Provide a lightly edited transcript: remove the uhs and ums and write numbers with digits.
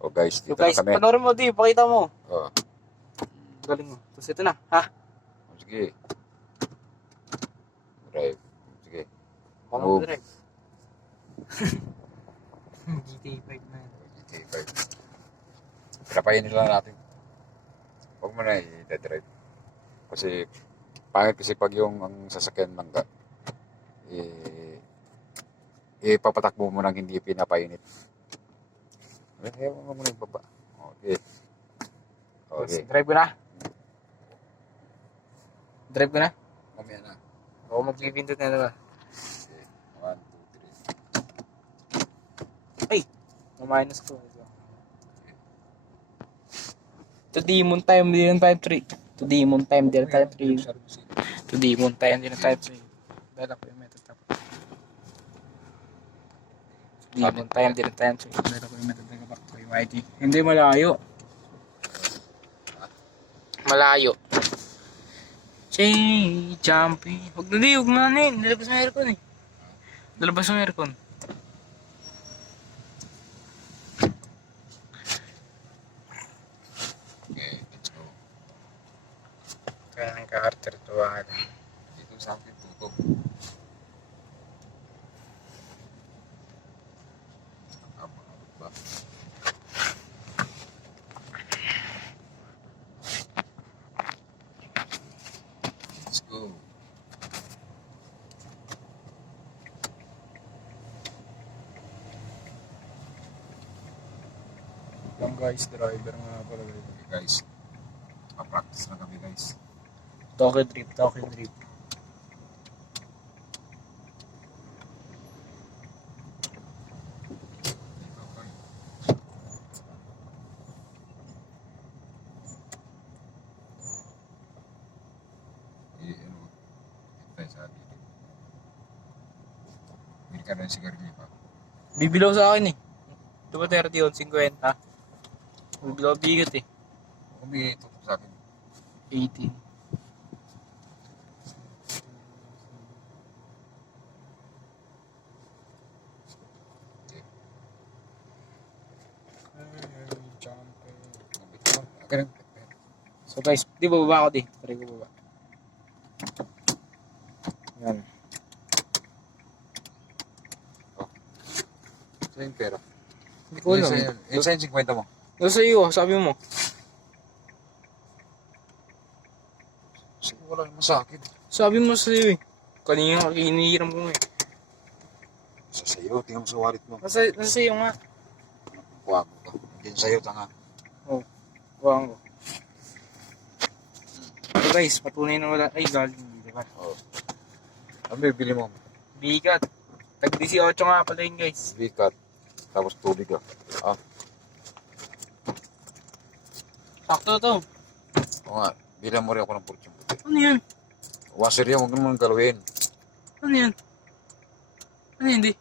O guys, So dito na guys, kami. panoorin mo di, pakita mo. O, Galing mo. Tapos ito na, ha? sige. Drive. Sige. Baka Move. mag-drive. GTA 5 na yan. GTA 5. Pinapainin lang natin. Huwag mo na i-drive. Kasi, pangit kasi pag yung ang sasakyan mangga, ipapatakbo mo nang hindi pinapainit. Ayaw mo muna yung baba. Okay. Okay. Drive ko na. Drive ko na. Mamaya na. Oo, magbibindot na naman. Okay. 1, 2, 3. Ay! Na-minus ko. To demon time din ang type 3. To demon time din ang type 3. To demon time din ang type 3. Dala ko yung method tapos. To demon time din ang type 3. Dala ko yung method na back to yung ID. Hindi malayo. Malayo. Say, jumpy. Huwag na na eh. Nilabas ng aircon eh. Nilabas ng aircon. Okay, let's go. Kaya ang ka-arter to Dito sa akin, tutok. Abang-abang ba? Let's go. Lang guys, driver nga pala guys. Okay guys. Pa-practice na kami guys. Tokyo Drift, Tokyo Drift. Ano, tayo sa dito. Bili ka na ng sigarilyo pa. Bibilaw sa akin eh. Ito ba 30 yun? 50? Bibilaw bigat eh. Kung may tutok sa akin. 80. Okay. So guys, di bababa ako di. Try ko baba. Yan. Saan yung pera? Hindi ko alam. Yung sa'yo 50 mo? Nasa iyo, sabi mo. Sige, wala naman sa akin. Sabi mo sa iyo eh. Kanina hinihiram ko nga eh. Sa sa'yo, tingnan mo sa wallet mo. Nasa iyo nga. Kuha mo ka. Diyan sa'yo, tanga. Oh, buwang ko. So guys, patunay na wala. Ay, galing dito ba? Oo. Ano bibili mo? Bigat. Tag 18 nga pala yun guys. Bigat. Tapos tubig ka. Ah, Sakto to. oo nga. Bilang mo rin ako ng purchong puti. Ano yan? Washer yan, huwag naman galawin. Ano yan? Ano yan di?